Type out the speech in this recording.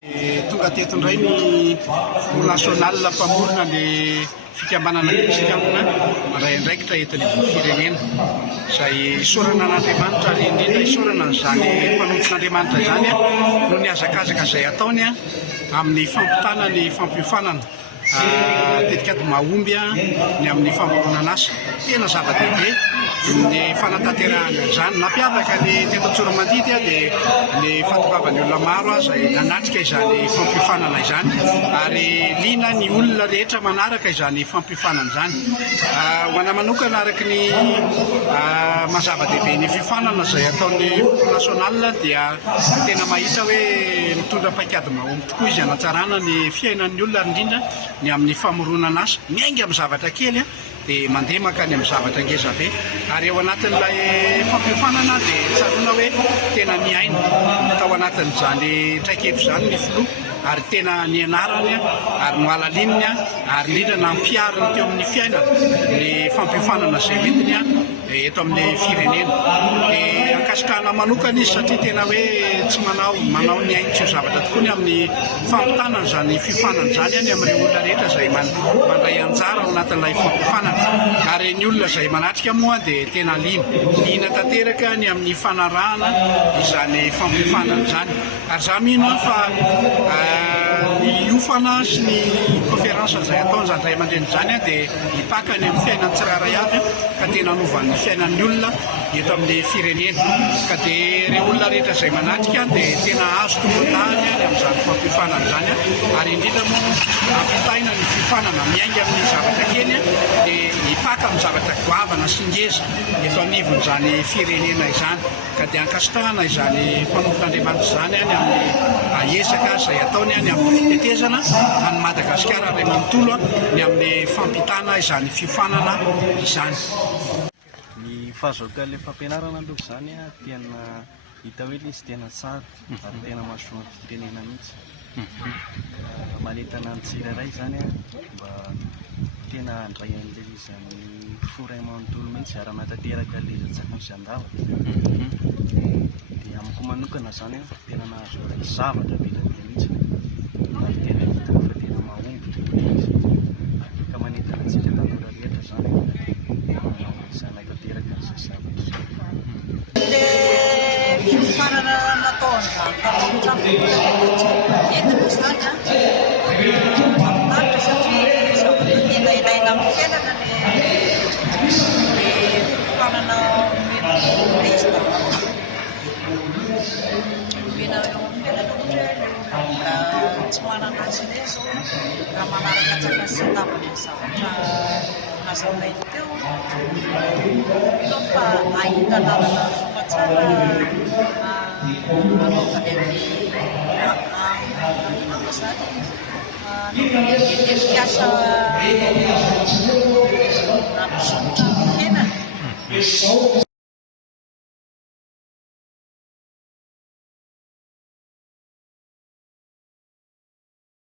Tonga teto indray ny Front National mpamorona ny fikambanana kristianina ray andraikitra eto anivon'ny firenena izay isaorana an'Andriamanitra ary indrindra isaorana izany mpanompon'Andriamanitra izany noho ny hazakazaka izay ataony amin'ny fampitana ny fampiofanana tetikady mahomby ny amin'ny famoronana asa tena zava-dehibe ny fanatanterahana izany nampiavaka ny teto Antsoramandidy dia ny fatokavan'ny olona maro izay nanatrika izany fampiofanana izany ary liana ny olona rehetra manaraka izany fampiofanana izany. Ho ana manokana araka ny mazava-dehibe ny fiofanana izay ataon'ny nasional dia tena mahita hoe mitondra paikady mahomby tokoa izy hanatsarana ny fiainan'ny olona indrindra ny amin'ny famoronana asa miainga amin'ny zavatra kely dia mandeha makany amin'ny zavatra ngeza be ary eo anatin'ilay fampiofanana dia tsaroana hoe tena niaina tao anatin'izany traikefa izany ny filoha ary tena nianarany ary noalalininy ary indrindra nampiariny teo amin'ny fiainana ny fampiofanana izay entiny eto amin'ny firenena. Dia ankasitrahana manokana izy satria tena hoe tsy manao ny ainy-tsy zavatra tokoa ny amin'ny fampitanana izany fiofanana izany ny amin'ireo olona rehetra izay mandray anjara ao anatin'ilay fampiofanana ary ny olona izay manatrika moa dia tena liana tanteraka ny amin'ny fanarahana izany fampiofanana izany ary za mino fa ny iofana sy ny conférence izay ataony izany ray aman-dreny izany dia hipaka ny amin'ny fiainan'ny tsirairay avy ka tena hanovan'ny fiainan'ny olona eto amin'ny firenena ka dia ireo olona rehetra izay manatrika dia tena azo tombon-tany amin'izany fampiofanana izany ary indrindra moa ampitaina ny fiofanana miainga amin'ny zavatra kely dia hipaka amin'ny zavatra goavana sy ngeza eto anivon'izany firenena izany ka dia ankasitrahana izany mpanompon'Andriamanitra izany ny amin'ny aesaka izay ataony ny amin'ny fitetezana any Madagasikara ray manontolo ny amin'ny fampitana izany fiofanana izany. Ny fahazoaka ilay fampianarana aloha izany tena hita hoe izy tena tsara ary tena mahasoa ny firenena mihitsy. Manentana ny tsirairay izany mba tena handray an'ilay izy amin'ny foray manontolo mihitsy ary hanatanteraka ilay zatsakany sy andavatra. Dia amiko manokana izany tena nahazo zavatra be dia be mihitsy ary tena hita fa tena mahomby izy ka manentana antsika tanora rehetra izany izany hanatanteraka an'izay zavatra. Fiofanana nataon'izany entina izany mahafinaritra satria zavatra tena ilaina amin'ny fiainana ny fiofanana miresina omena eo amin'ny fiainana ohatra tsy manana azy ireny izao raha manaraka tsaka sy tapitra zavatra nazavainy teo mino fa ahita lalana fomba tsara anaovany amin'ny zany piasa nampisotra fiainana.